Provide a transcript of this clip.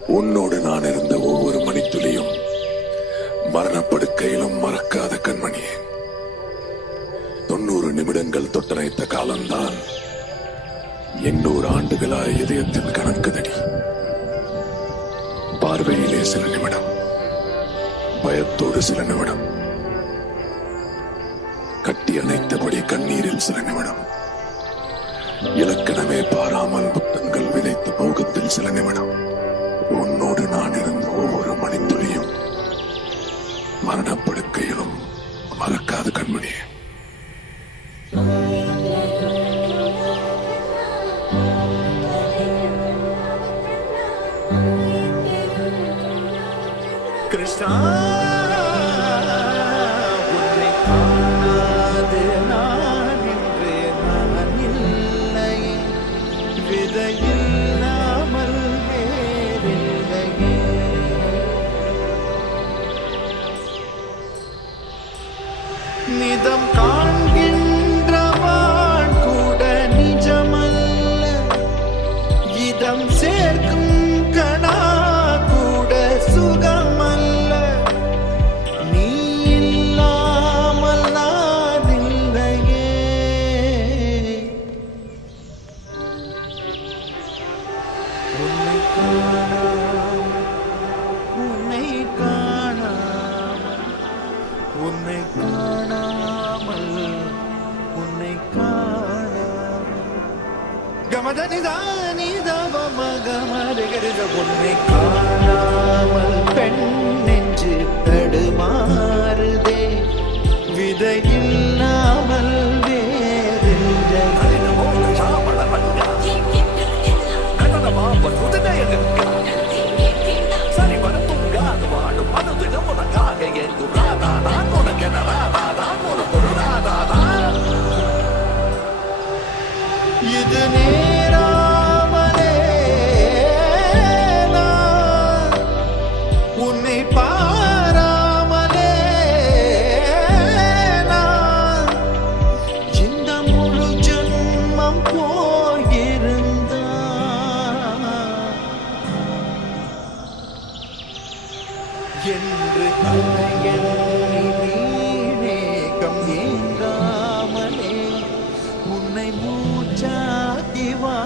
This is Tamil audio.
உன்னோடு நான் இருந்த ஒவ்வொரு மணித்துளியும் மரணப்படுக்கையிலும் மறக்காத கண்மணியே. 90 நிமிடங்கள் தொட்டனைத்த காலம்தான் 800 ஆண்டுகளாய் இதயத்தில் கணக்குதடி. பார்வையிலே சில நிமிடம், பயத்தோடு சில நிமிடம், கட்டி அணைத்தபடி கண்ணீரில் சில நிமிடம், இலக்கணமே பாராமல் புத்தங்கள் விதைத்த போகத்தில் சில நிமிடம். உன்னோடு நான் இருந்த ஒவ்வொரு மணித்துளியும் மரணப்படுக்கையிலும் மறக்காத கண்மணியே. கிருஷ்ணா உன்னை காணாது நான் இன்று நான் இல்லை, விதையில்லாமல் வேறில்லையே. நிதம் காண்கின்றவான் கூட நிஜமல்ல, இதம் சேர்க்கும் கணா கூட சுகமல்ல. நீ இல்லாமல் நான் இல்லையே. உன்னை காணாமல், உன்னை காணாமல், உன்னை காணாமல், உன்னை காணாமல். கமதனிதானி தவம கமருகிறது. உன்னை காணாமல் பெண் நெஞ்சு தடுமாறுதே, விதையில்லாமல் வேறில்லை. இது நேராமலே நான் உன்னை பாராமலே நான் இந்த முழு ஜன்மம் போயிருந்தா என்று எண்ணி நீனேகம் ஏங்காமலே உன்னை மூச்சாக்கி வா